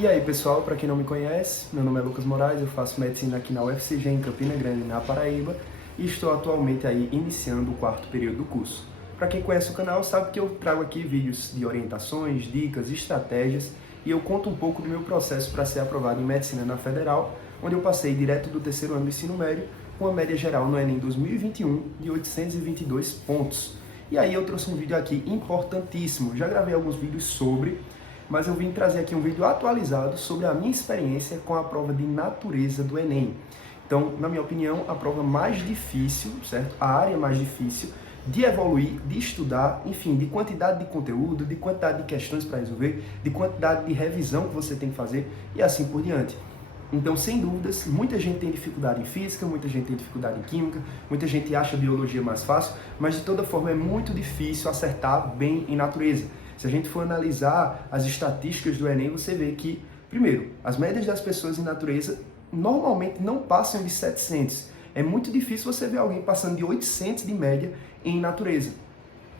E aí pessoal, para quem não me conhece, meu nome é Lucas Moraes, eu faço medicina aqui na UFCG em Campina Grande, na Paraíba, e estou atualmente aí iniciando o quarto período do curso. Para quem conhece o canal sabe que eu trago aqui vídeos de orientações, dicas, estratégias, e eu conto um pouco do meu processo para ser aprovado em medicina na Federal, onde eu passei direto do terceiro ano do ensino médio, com a média geral no Enem 2021 de 822 pontos. E aí eu trouxe um vídeo aqui importantíssimo, já gravei alguns vídeos sobre, mas eu vim trazer aqui um vídeo atualizado sobre a minha experiência com a prova de natureza do Enem. Então, na minha opinião, a prova mais difícil, certo? A área mais difícil de evoluir, de estudar, enfim, de quantidade de conteúdo, de quantidade de questões para resolver, de quantidade de revisão que você tem que fazer e assim por diante. Então, sem dúvidas, muita gente tem dificuldade em física, muita gente tem dificuldade em química, muita gente acha a biologia mais fácil, mas de toda forma é muito difícil acertar bem em natureza. Se a gente for analisar as estatísticas do Enem, você vê que, primeiro, as médias das pessoas em natureza normalmente não passam de 700. É muito difícil você ver alguém passando de 800 de média em natureza.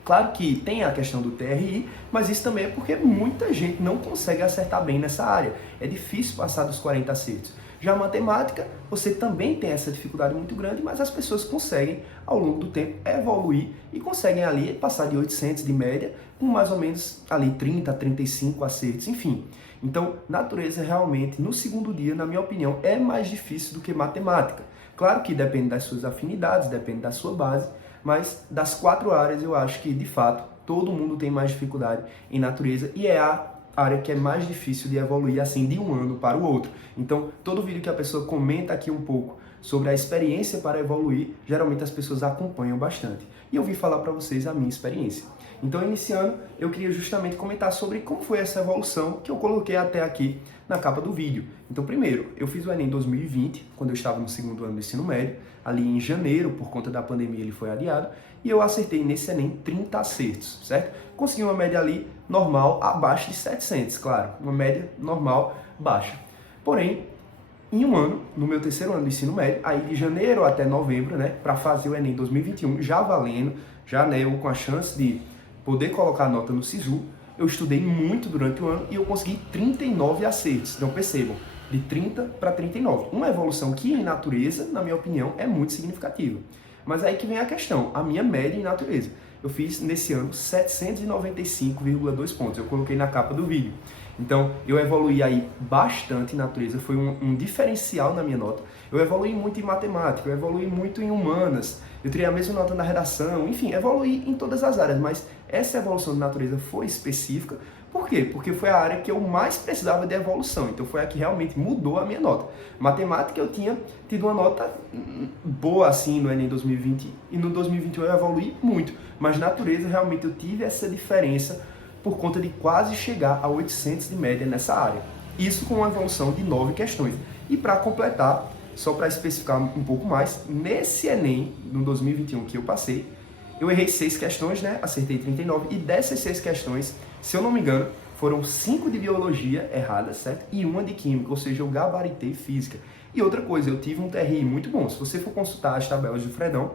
Claro que tem a questão do TRI, mas isso também é porque muita gente não consegue acertar bem nessa área. É difícil passar dos 40 acertos. Já a matemática, você também tem essa dificuldade muito grande, mas as pessoas conseguem, ao longo do tempo, evoluir e conseguem ali passar de 800 de média, com mais ou menos ali 30, 35 acertos, enfim. Então, natureza realmente, no segundo dia, na minha opinião, é mais difícil do que matemática. Claro que depende das suas afinidades, depende da sua base, mas das 4 áreas eu acho que, de fato, todo mundo tem mais dificuldade em natureza e é a área que é mais difícil de evoluir assim de um ano para o outro. Então, todo vídeo que a pessoa comenta aqui um pouco sobre a experiência para evoluir, geralmente as pessoas acompanham bastante. E eu vim falar para vocês a minha experiência. Então, iniciando, eu queria justamente comentar sobre como foi essa evolução que eu coloquei até aqui na capa do vídeo. Então, primeiro, eu fiz o Enem 2020, quando eu estava no segundo ano do ensino médio, ali em janeiro, por conta da pandemia ele foi adiado, e eu acertei nesse Enem 30 acertos, certo? Consegui uma média ali normal, abaixo de 700, claro, uma média normal, baixa. Porém, em um ano, no meu terceiro ano do ensino médio, aí de janeiro até novembro, né, para fazer o Enem 2021, já valendo, já né, eu com a chance de poder colocar a nota no SISU, eu estudei muito durante o ano e eu consegui 39 acertos. Então percebam, de 30 para 39. Uma evolução que em natureza, na minha opinião, é muito significativa. Mas aí que vem a questão, a minha média em natureza. Eu fiz nesse ano 795,2 pontos, eu coloquei na capa do vídeo. Então eu evoluí aí bastante em natureza, foi um diferencial na minha nota. Eu evoluí muito em matemática, eu evoluí muito em humanas, eu tirei a mesma nota na redação, enfim, evoluí em todas as áreas, mas essa evolução de natureza foi específica. Por quê? Porque foi a área que eu mais precisava de evolução, então foi a que realmente mudou a minha nota. Matemática eu tinha tido uma nota boa assim no Enem 2020 e no 2021 eu evoluí muito, mas natureza realmente eu tive essa diferença por conta de quase chegar a 800 de média nessa área. Isso com uma evolução de 9 questões. E para completar, só para especificar um pouco mais, nesse Enem, no 2021 que eu passei, eu errei 6 questões, né? Acertei 39, e dessas 6 questões, se eu não me engano, foram 5 de biologia erradas, certo? E uma de química, ou seja, eu gabaritei física. E outra coisa, eu tive um TRI muito bom. Se você for consultar as tabelas do Fredão,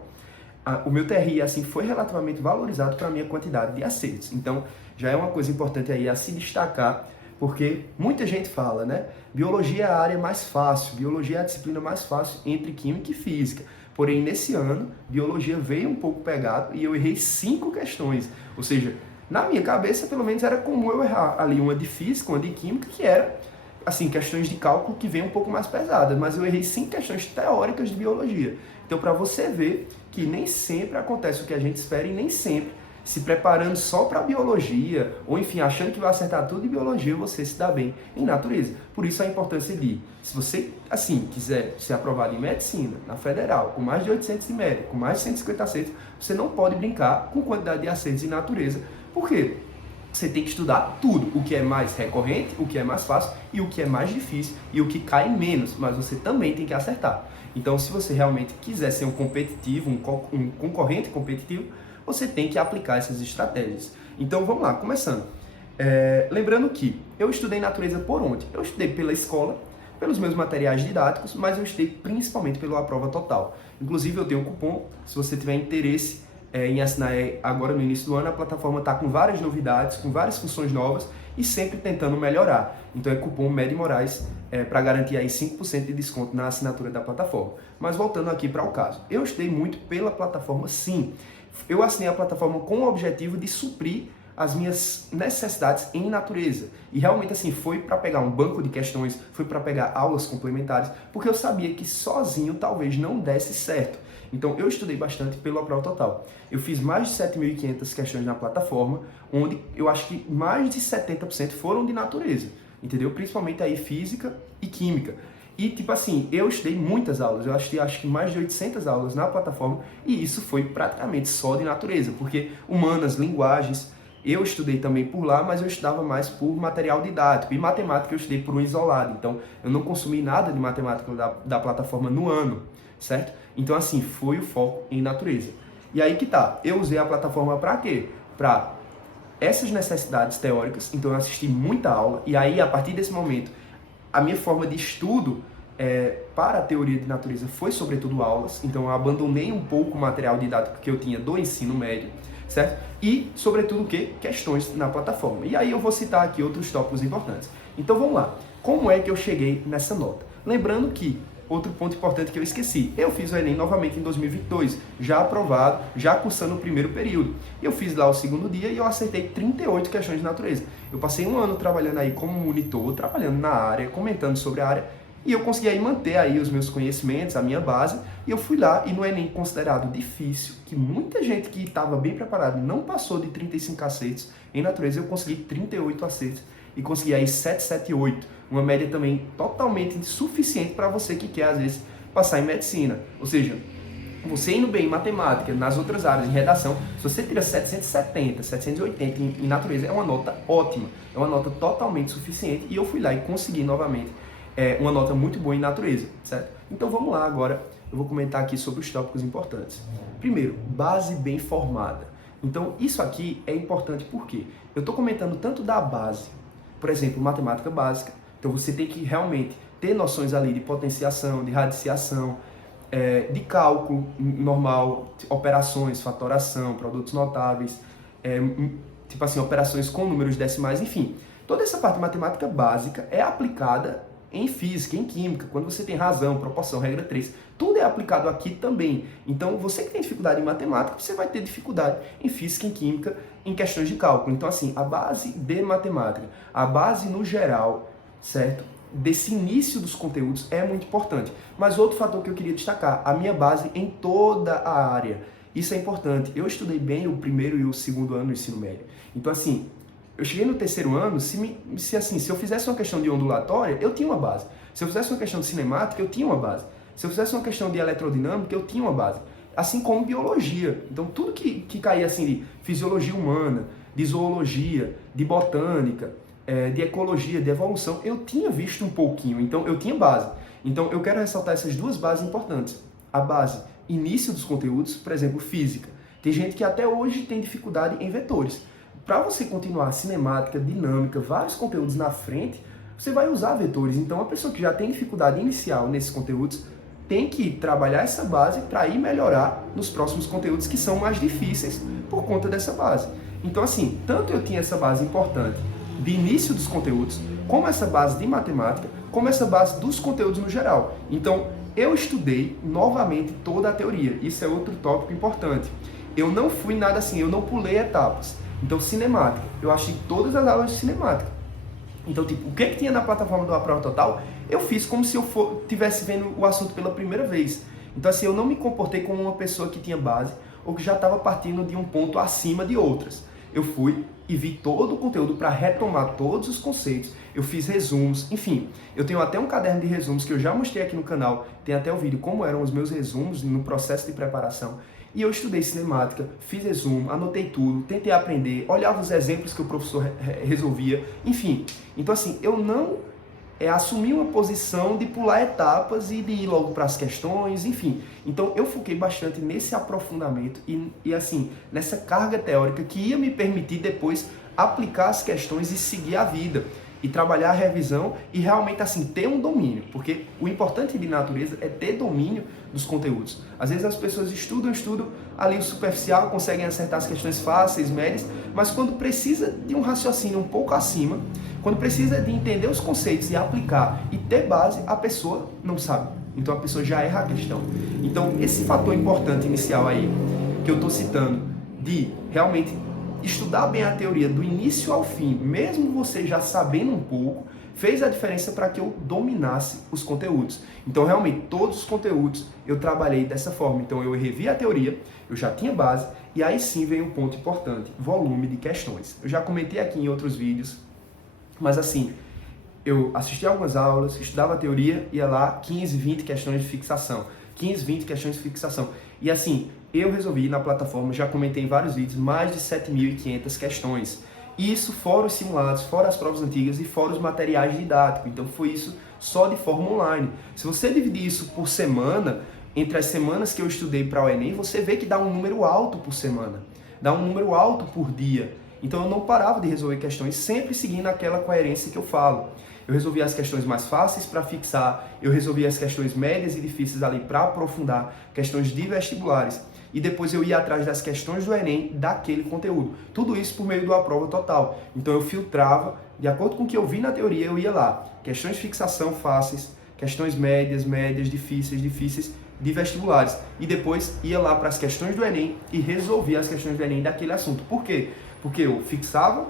o meu TRI assim, foi relativamente valorizado para a minha quantidade de acertos. Então, já é uma coisa importante aí a se destacar, porque muita gente fala, né? Biologia é a área mais fácil, biologia é a disciplina mais fácil entre química e física. Porém, nesse ano, biologia veio um pouco pegado e eu errei 5 questões. Ou seja, na minha cabeça, pelo menos, era comum eu errar ali uma de física, uma de química, que era, assim, questões de cálculo que vem um pouco mais pesadas. Mas eu errei 5 questões teóricas de biologia. Então, para você ver que nem sempre acontece o que a gente espera e nem sempre se preparando só para biologia, ou enfim, achando que vai acertar tudo em biologia, você se dá bem em natureza. Por isso a importância de, se você, assim, quiser ser aprovado em medicina, na federal, com mais de 800 de média, com mais de 150 acertos, você não pode brincar com quantidade de acertos em natureza. Por quê? Você tem que estudar tudo, o que é mais recorrente, o que é mais fácil e o que é mais difícil e o que cai menos, mas você também tem que acertar. Então, se você realmente quiser ser um competitivo, um concorrente competitivo, você tem que aplicar essas estratégias. Então, vamos lá, começando. Lembrando que eu estudei natureza por onde? Eu estudei pela escola, pelos meus materiais didáticos, mas eu estudei principalmente pela prova total. Inclusive, eu tenho um cupom, se você tiver interesse em assinar agora no início do ano, a plataforma está com várias novidades, com várias funções novas, e sempre tentando melhorar. Então é cupom MED Moraes para garantir aí 5% de desconto na assinatura da plataforma. Mas voltando aqui para o caso, eu estudei muito pela plataforma, sim. Eu assinei a plataforma com o objetivo de suprir as minhas necessidades em natureza. E realmente assim, foi para pegar um banco de questões, foi para pegar aulas complementares, porque eu sabia que sozinho talvez não desse certo. Então eu estudei bastante pelo Aprova Total. Eu fiz mais de 7.500 questões na plataforma, onde eu acho que mais de 70% foram de natureza, entendeu? Principalmente aí física e química. E tipo assim, eu estudei muitas aulas, eu acho que mais de 800 aulas na plataforma, e isso foi praticamente só de natureza, porque humanas, linguagens, eu estudei também por lá, mas eu estudava mais por material didático. E matemática eu estudei por um isolado. Então, eu não consumi nada de matemática da plataforma no ano, certo? Então, assim, foi o foco em natureza. E aí que tá. Eu usei a plataforma para quê? Para essas necessidades teóricas. Então, eu assisti muita aula. E aí, a partir desse momento, a minha forma de estudo para a teoria de natureza foi, sobretudo, aulas. Então, eu abandonei um pouco o material didático que eu tinha do ensino médio, certo? E, sobretudo, o quê? Questões na plataforma. E aí eu vou citar aqui outros tópicos importantes. Então, vamos lá. Como é que eu cheguei nessa nota? Lembrando que, outro ponto importante que eu esqueci, eu fiz o Enem novamente em 2022, já aprovado, já cursando o primeiro período. Eu fiz lá o segundo dia e eu acertei 38 questões de natureza. Eu passei um ano trabalhando aí como monitor, trabalhando na área, comentando sobre a área, e eu consegui aí manter aí os meus conhecimentos, a minha base, e eu fui lá, e no Enem considerado difícil, que muita gente que estava bem preparada não passou de 35 acertos, em natureza eu consegui 38 acertos, e consegui aí 778, uma média também totalmente insuficiente para você que quer, às vezes, passar em medicina. Ou seja, você indo bem em matemática, nas outras áreas, em redação, se você tira 770, 780 em natureza, é uma nota ótima, é uma nota totalmente suficiente, e eu fui lá e consegui novamente uma nota muito boa em natureza, certo? Então vamos lá agora, eu vou comentar aqui sobre os tópicos importantes. Primeiro, base bem formada. Então isso aqui é importante porque eu estou comentando tanto da base, por exemplo, matemática básica, então você tem que realmente ter noções ali de potenciação, de radiciação, de cálculo normal, operações, fatoração, produtos notáveis, tipo assim, operações com números decimais, enfim. Toda essa parte de matemática básica é aplicada em física, em química, quando você tem razão, proporção, regra 3, tudo é aplicado aqui também. Então, você que tem dificuldade em matemática, você vai ter dificuldade em física, em química, em questões de cálculo. Então, assim, a base de matemática, a base no geral, certo? Desse início dos conteúdos é muito importante. Mas outro fator que eu queria destacar, a minha base em toda a área. Isso é importante. Eu estudei bem o primeiro e o segundo ano do ensino médio. Então, assim, eu cheguei no terceiro ano, se eu fizesse uma questão de ondulatória, eu tinha uma base. Se eu fizesse uma questão de cinemática, eu tinha uma base. Se eu fizesse uma questão de eletrodinâmica, eu tinha uma base. Assim como biologia. Então, tudo que caía assim de fisiologia humana, de zoologia, de botânica, de ecologia, de evolução, eu tinha visto um pouquinho. Então, eu tinha base. Então, eu quero ressaltar essas duas bases importantes. A base, início dos conteúdos, por exemplo, física. Tem gente que até hoje tem dificuldade em vetores. Para você continuar cinemática, dinâmica, vários conteúdos na frente, você vai usar vetores. Então, a pessoa que já tem dificuldade inicial nesses conteúdos tem que trabalhar essa base para ir melhorar nos próximos conteúdos que são mais difíceis por conta dessa base. Então, assim, tanto eu tinha essa base importante de início dos conteúdos, como essa base de matemática, como essa base dos conteúdos no geral. Então, eu estudei novamente toda a teoria. Isso é outro tópico importante. Eu não fui nada assim, eu não pulei etapas. Então, cinemática, eu achei todas as aulas de cinemática. Então, tipo, o que tinha na plataforma do Aprova Total, eu fiz como se eu estivesse vendo o assunto pela primeira vez. Então, assim, eu não me comportei como uma pessoa que tinha base ou que já estava partindo de um ponto acima de outras. Eu fui e vi todo o conteúdo para retomar todos os conceitos. Eu fiz resumos, enfim. Eu tenho até um caderno de resumos que eu já mostrei aqui no canal. Tem até o vídeo como eram os meus resumos no processo de preparação. E eu estudei cinemática, fiz resumo, anotei tudo, tentei aprender, olhava os exemplos que o professor resolvia, enfim. Então, assim, eu não assumi uma posição de pular etapas e de ir logo para as questões, enfim. Então, eu foquei bastante nesse aprofundamento e, assim, nessa carga teórica que ia me permitir depois aplicar as questões e seguir a vida. e trabalhar a revisão e realmente assim ter um domínio, porque o importante de natureza é ter domínio dos conteúdos. Às vezes as pessoas estudam ali o superficial, conseguem acertar as questões fáceis, médias, mas quando precisa de um raciocínio um pouco acima, quando precisa de entender os conceitos e aplicar e ter base, a pessoa não sabe. Então a pessoa já erra a questão. Então esse fator importante inicial aí, que eu estou citando, de realmente estudar bem a teoria do início ao fim, mesmo você já sabendo um pouco, fez a diferença para que eu dominasse os conteúdos. Então, realmente, todos os conteúdos eu trabalhei dessa forma. Então, eu revi a teoria, eu já tinha base, e aí sim vem um ponto importante, volume de questões. Eu já comentei aqui em outros vídeos, mas assim, eu assistia algumas aulas, estudava a teoria, ia lá, 15, 20 questões de fixação. 15, 20 questões de fixação. E assim, eu resolvi na plataforma, já comentei em vários vídeos, mais de 7.500 questões. Isso fora os simulados, fora as provas antigas e fora os materiais didáticos. Então foi isso só de forma online. Se você dividir isso por semana, entre as semanas que eu estudei para o Enem, você vê que dá um número alto por semana. Dá um número alto por dia. Então eu não parava de resolver questões, sempre seguindo aquela coerência que eu falo. Eu resolvi as questões mais fáceis para fixar, eu resolvi as questões médias e difíceis ali para aprofundar, questões de vestibulares. E depois eu ia atrás das questões do Enem daquele conteúdo. Tudo isso por meio do A Prova Total. Então eu filtrava, de acordo com o que eu vi na teoria, eu ia lá. Questões de fixação fáceis, questões médias, difíceis de vestibulares. E depois ia lá para as questões do Enem e resolvia as questões do Enem daquele assunto. Por quê? Porque eu fixava,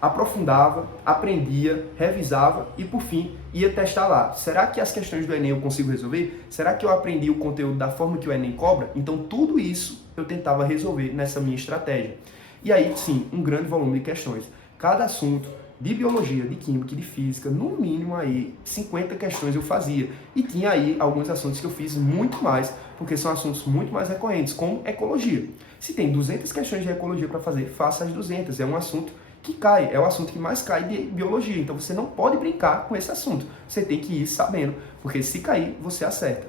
aprofundava, aprendia, revisava e, por fim, ia testar lá. Será que as questões do Enem eu consigo resolver? Será que eu aprendi o conteúdo da forma que o Enem cobra? Então, tudo isso eu tentava resolver nessa minha estratégia. E aí, sim, um grande volume de questões. Cada assunto de biologia, de química e de física, no mínimo aí 50 questões eu fazia. E tinha aí alguns assuntos que eu fiz muito mais, porque são assuntos muito mais recorrentes, como ecologia. Se tem 200 questões de ecologia para fazer, faça as 200. É um assunto que cai, é o assunto que mais cai de biologia, então você não pode brincar com esse assunto, você tem que ir sabendo, porque se cair, você acerta.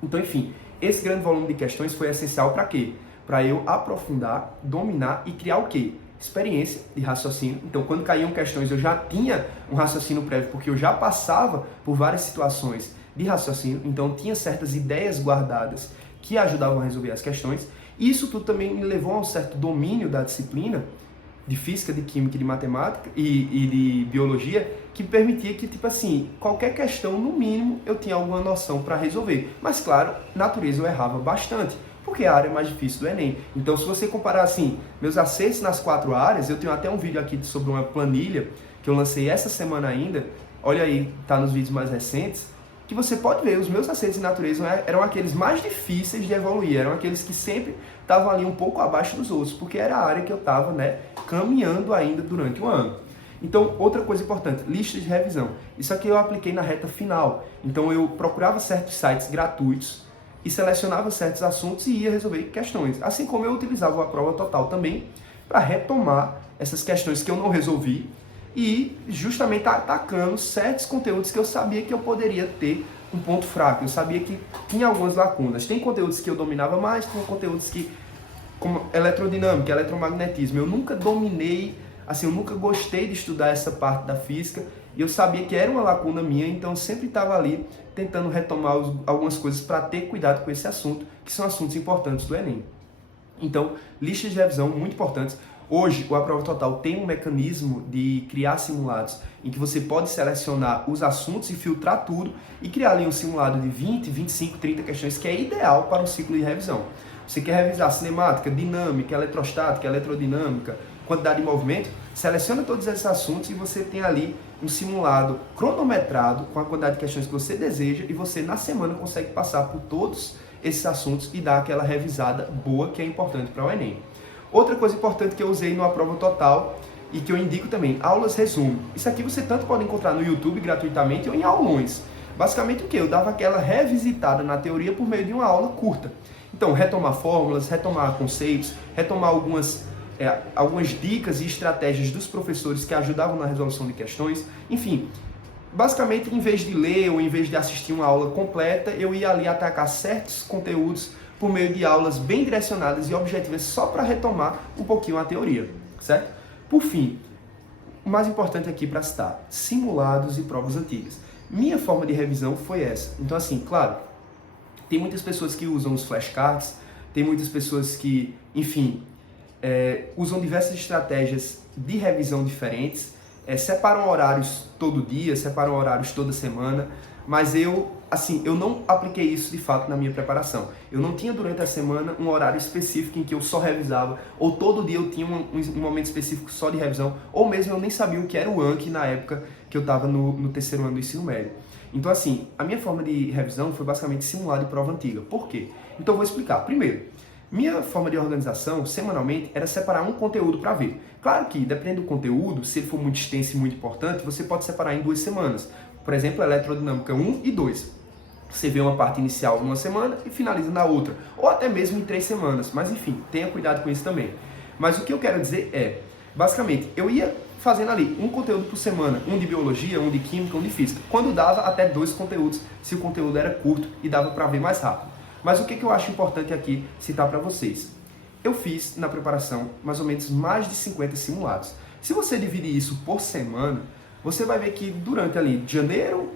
Então, enfim, esse grande volume de questões foi essencial para quê? Para eu aprofundar, dominar e criar o quê? Experiência de raciocínio. Então, quando caíam questões, eu já tinha um raciocínio prévio, porque eu já passava por várias situações de raciocínio, então tinha certas ideias guardadas que ajudavam a resolver as questões. Isso tudo também me levou a um certo domínio da disciplina, de física, de química, de matemática e de biologia, que permitia que, tipo assim, qualquer questão, no mínimo, eu tinha alguma noção para resolver. Mas, claro, natureza eu errava bastante, porque a área é mais difícil do Enem. Então, se você comparar, assim, meus acertos nas 4 áreas, eu tenho até um vídeo aqui sobre uma planilha que eu lancei essa semana ainda, olha aí, tá nos vídeos mais recentes, que você pode ver, os meus acertos em natureza eram aqueles mais difíceis de evoluir, eram aqueles que sempre estavam ali um pouco abaixo dos outros, porque era a área que eu estava, né, caminhando ainda durante o ano. Então, outra coisa importante, lista de revisão. Isso aqui eu apliquei na reta final. Então, eu procurava certos sites gratuitos e selecionava certos assuntos e ia resolver questões. Assim como eu utilizava a prova total também para retomar essas questões que eu não resolvi e justamente atacando certos conteúdos que eu sabia que eu poderia ter um ponto fraco, eu sabia que tinha algumas lacunas. Tem conteúdos que eu dominava mais, tem conteúdos que, como eletrodinâmica, eletromagnetismo, eu nunca dominei, assim, eu nunca gostei de estudar essa parte da física, e eu sabia que era uma lacuna minha, então eu sempre estava ali tentando retomar algumas coisas para ter cuidado com esse assunto, que são assuntos importantes do Enem. Então, listas de revisão muito importantes. Hoje, o A Prova Total tem um mecanismo de criar simulados em que você pode selecionar os assuntos e filtrar tudo e criar ali um simulado de 20, 25, 30 questões que é ideal para um ciclo de revisão. Você quer revisar cinemática, dinâmica, eletrostática, eletrodinâmica, quantidade de movimento, seleciona todos esses assuntos e você tem ali um simulado cronometrado com a quantidade de questões que você deseja e você na semana consegue passar por todos esses assuntos e dar aquela revisada boa que é importante para o Enem. Outra coisa importante que eu usei no A Prova Total e que eu indico também, aulas resumo. Isso aqui você tanto pode encontrar no YouTube gratuitamente ou em aulões. Basicamente o que? Eu dava aquela revisitada na teoria por meio de uma aula curta. Então, retomar fórmulas, retomar conceitos, retomar algumas dicas e estratégias dos professores que ajudavam na resolução de questões. Enfim, basicamente, em vez de ler ou em vez de assistir uma aula completa, eu ia ali atacar certos conteúdos por meio de aulas bem direcionadas e objetivas só para retomar um pouquinho a teoria, certo? Por fim, o mais importante aqui para citar, simulados e provas antigas. Minha forma de revisão foi essa. Então assim, claro, tem muitas pessoas que usam os flashcards, tem muitas pessoas que, enfim, usam diversas estratégias de revisão diferentes, separam horários todo dia, separam horários toda semana, mas eu não apliquei isso de fato na minha preparação. Eu não tinha durante a semana um horário específico em que eu só revisava, ou todo dia eu tinha um momento específico só de revisão, ou mesmo eu nem sabia o que era o Anki na época que eu estava no terceiro ano do ensino médio. Então assim, a minha forma de revisão foi basicamente simulado de prova antiga. Por quê? Então eu vou explicar. Primeiro, minha forma de organização, semanalmente, era separar um conteúdo para ver. Claro que, dependendo do conteúdo, se ele for muito extenso e muito importante, você pode separar em 2 semanas. Por exemplo, Eletrodinâmica 1 e 2. Você vê uma parte inicial numa semana e finaliza na outra. Ou até mesmo em 3 semanas. Mas enfim, tenha cuidado com isso também. Mas o que eu quero dizer é, basicamente, eu ia fazendo ali um conteúdo por semana. Um de biologia, um de química, um de física. Quando dava, até 2 conteúdos, se o conteúdo era curto e dava para ver mais rápido. Mas o que eu acho importante aqui citar para vocês? Eu fiz na preparação mais ou menos mais de 50 simulados. Se você dividir isso por semana, você vai ver que durante ali de janeiro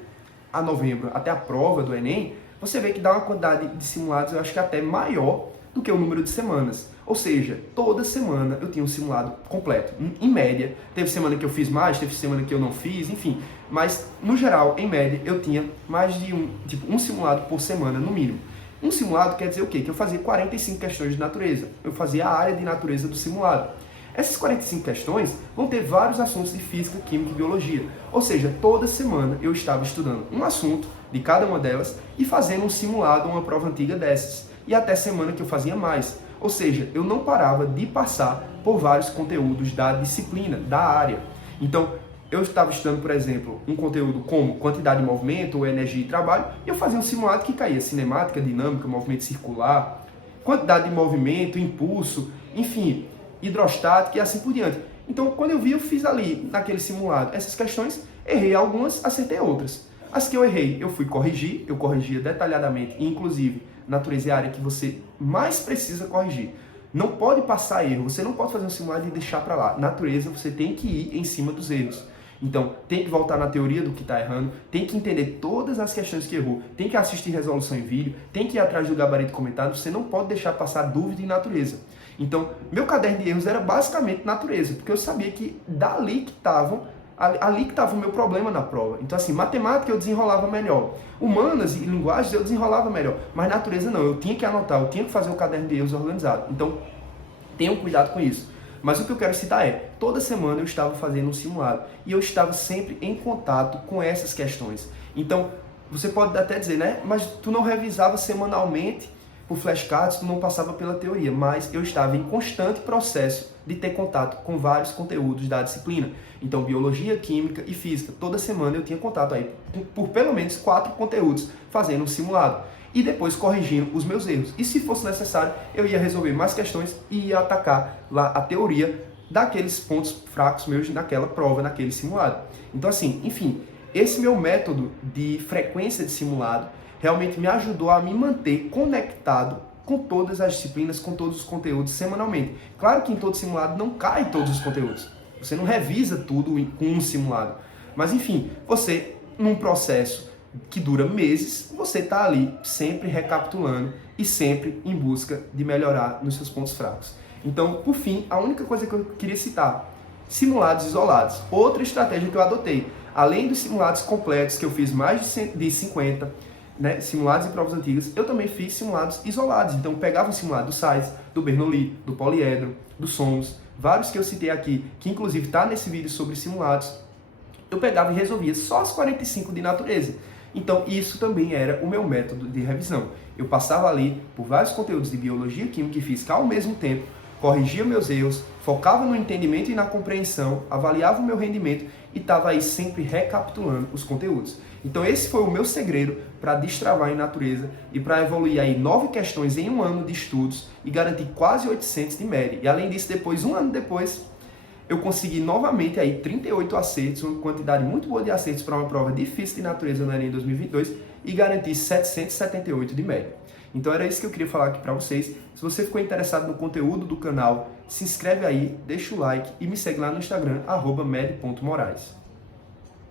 a novembro até a prova do Enem, você vê que dá uma quantidade de simulados, eu acho que até maior do que o número de semanas. Ou seja, toda semana eu tinha um simulado completo. Em média, teve semana que eu fiz mais, teve semana que eu não fiz, enfim. Mas, no geral, em média, eu tinha mais de um simulado por semana, no mínimo. Um simulado quer dizer o quê? Que eu fazia 45 questões de natureza. Eu fazia a área de natureza do simulado. Essas 45 questões vão ter vários assuntos de física, química e biologia. Ou seja, toda semana eu estava estudando um assunto de cada uma delas e fazendo um simulado, uma prova antiga dessas. E até semana que eu fazia mais. Ou seja, eu não parava de passar por vários conteúdos da disciplina, da área. Então, eu estava estudando, por exemplo, um conteúdo como quantidade de movimento, ou energia e trabalho, e eu fazia um simulado que caía cinemática, dinâmica, movimento circular, quantidade de movimento, impulso, enfim, hidrostática e assim por diante. Então, quando eu vi, eu fiz ali, naquele simulado, essas questões, errei algumas, acertei outras. As que eu errei, eu fui corrigir, eu corrigia detalhadamente, e inclusive, natureza é a área que você mais precisa corrigir. Não pode passar erro, você não pode fazer um simulado e deixar para lá. Natureza, você tem que ir em cima dos erros. Então, tem que voltar na teoria do que está errando, tem que entender todas as questões que errou, tem que assistir resolução em vídeo, tem que ir atrás do gabarito comentado, você não pode deixar passar dúvida em natureza. Então, meu caderno de erros era basicamente natureza, porque eu sabia que ali que estava o meu problema na prova. Então, assim, matemática eu desenrolava melhor, humanas e linguagens eu desenrolava melhor, mas natureza não, eu tinha que anotar, eu tinha que fazer o caderno de erros organizado. Então, tenham cuidado com isso. Mas o que eu quero citar é, toda semana eu estava fazendo um simulado e eu estava sempre em contato com essas questões. Então, você pode até dizer, né, mas tu não revisava semanalmente por flashcards, tu não passava pela teoria, mas eu estava em constante processo de ter contato com vários conteúdos da disciplina. Então, biologia, química e física, toda semana eu tinha contato aí por pelo menos 4 conteúdos fazendo um simulado. E depois corrigindo os meus erros. E se fosse necessário, eu ia resolver mais questões e ia atacar lá a teoria daqueles pontos fracos meus naquela prova, naquele simulado. Então assim, enfim, esse meu método de frequência de simulado realmente me ajudou a me manter conectado com todas as disciplinas, com todos os conteúdos semanalmente. Claro que em todo simulado não cai todos os conteúdos. Você não revisa tudo com um simulado. Mas enfim, você, num processo que dura meses, você está ali sempre recapitulando e sempre em busca de melhorar nos seus pontos fracos. Então, por fim, a única coisa que eu queria citar, simulados isolados. Outra estratégia que eu adotei, além dos simulados completos, que eu fiz mais de 50, né, simulados e provas antigas, eu também fiz simulados isolados. Então, eu pegava um simulado do Sais, do Bernoulli, do poliedro, do Somos, vários que eu citei aqui, que inclusive está nesse vídeo sobre simulados, eu pegava e resolvia só as 45 de natureza. Então, isso também era o meu método de revisão. Eu passava ali por vários conteúdos de biologia, química e física ao mesmo tempo, corrigia meus erros, focava no entendimento e na compreensão, avaliava o meu rendimento e estava aí sempre recapitulando os conteúdos. Então, esse foi o meu segredo para destravar em natureza e para evoluir aí 9 questões em um ano de estudos e garantir quase 800 de média. E além disso, depois, um ano depois, eu consegui novamente aí 38 acertos, uma quantidade muito boa de acertos para uma prova difícil de natureza no Enem 2022 e garanti 778 de média. Então era isso que eu queria falar aqui para vocês. Se você ficou interessado no conteúdo do canal, se inscreve aí, deixa o like e me segue lá no Instagram, @med.moraes.